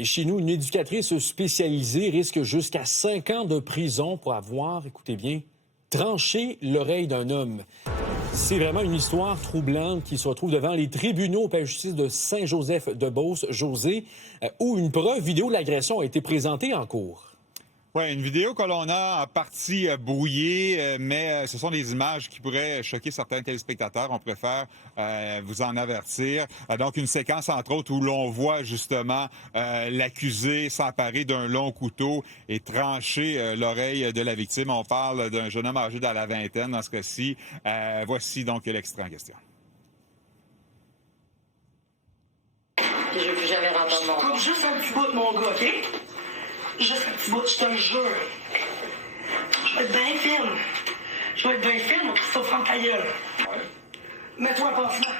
Et chez nous, une éducatrice spécialisée risque jusqu'à 5 ans de prison pour avoir, écoutez bien, tranché l'oreille d'un homme. C'est vraiment une histoire troublante qui se retrouve devant les tribunaux au palais de justice de Saint-Joseph-de-Beauce, José, où une preuve vidéo de l'agression a été présentée en cours. Oui, une vidéo que l'on a en partie brouillée, mais ce sont des images qui pourraient choquer certains téléspectateurs. On préfère vous en avertir. Donc, une séquence, entre autres, où l'on voit justement l'accusé s'emparer d'un long couteau et trancher l'oreille de la victime. On parle d'un jeune homme âgé dans la vingtaine dans ce cas-ci. Voici donc l'extrait en question. Puis je veux plus jamais rentendre mon nom. Comme juste un petit bout de mon gars, OK? Juste un petit bout, je te jure. Je vais être bien fine. Je vais être bien fine, mon Christophe Franck ta gueule. Mets-toi un pansement.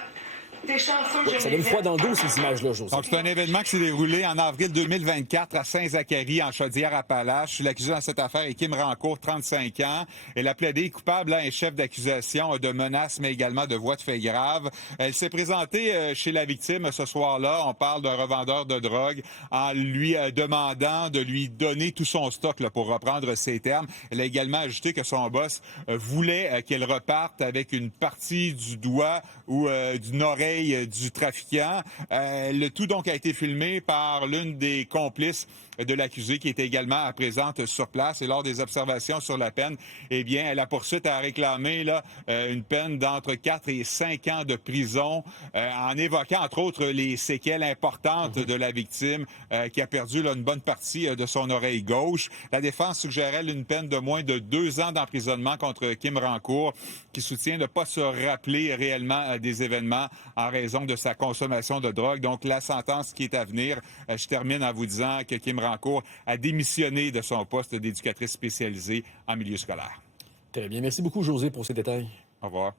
T'es chanceux, Ça donne froid dans le dos, ces images-là, José. Donc, c'est un événement qui s'est déroulé en avril 2024 à Saint-Zacharie, en Chaudière-Appalaches. L'accusé dans cette affaire est Kim Rancourt, 35 ans. Elle a plaidé coupable à un chef d'accusation de menaces, mais également de voies de fait graves. Elle s'est présentée chez la victime ce soir-là. On parle d'un revendeur de drogue en lui demandant de lui donner tout son stock, là, pour reprendre ses termes. Elle a également ajouté que son boss voulait qu'elle reparte avec une partie du doigt ou d'une oreille du trafiquant. Le tout donc a été filmé par l'une des complices de l'accusé qui était également présente sur place. Et lors des observations sur la peine, eh bien, la poursuite a réclamé là, une peine d'entre 4 et 5 ans de prison en évoquant entre autres les séquelles importantes de la victime qui a perdu là, une bonne partie de son oreille gauche. La défense suggérait une peine de moins de 2 ans d'emprisonnement contre Kim Rancourt qui soutient de ne pas se rappeler réellement des événements en raison de sa consommation de drogue. Donc, la sentence qui est à venir, je termine en vous disant que Kim Rancourt a démissionné de son poste d'éducatrice spécialisée en milieu scolaire. Très bien. Merci beaucoup, José, pour ces détails. Au revoir.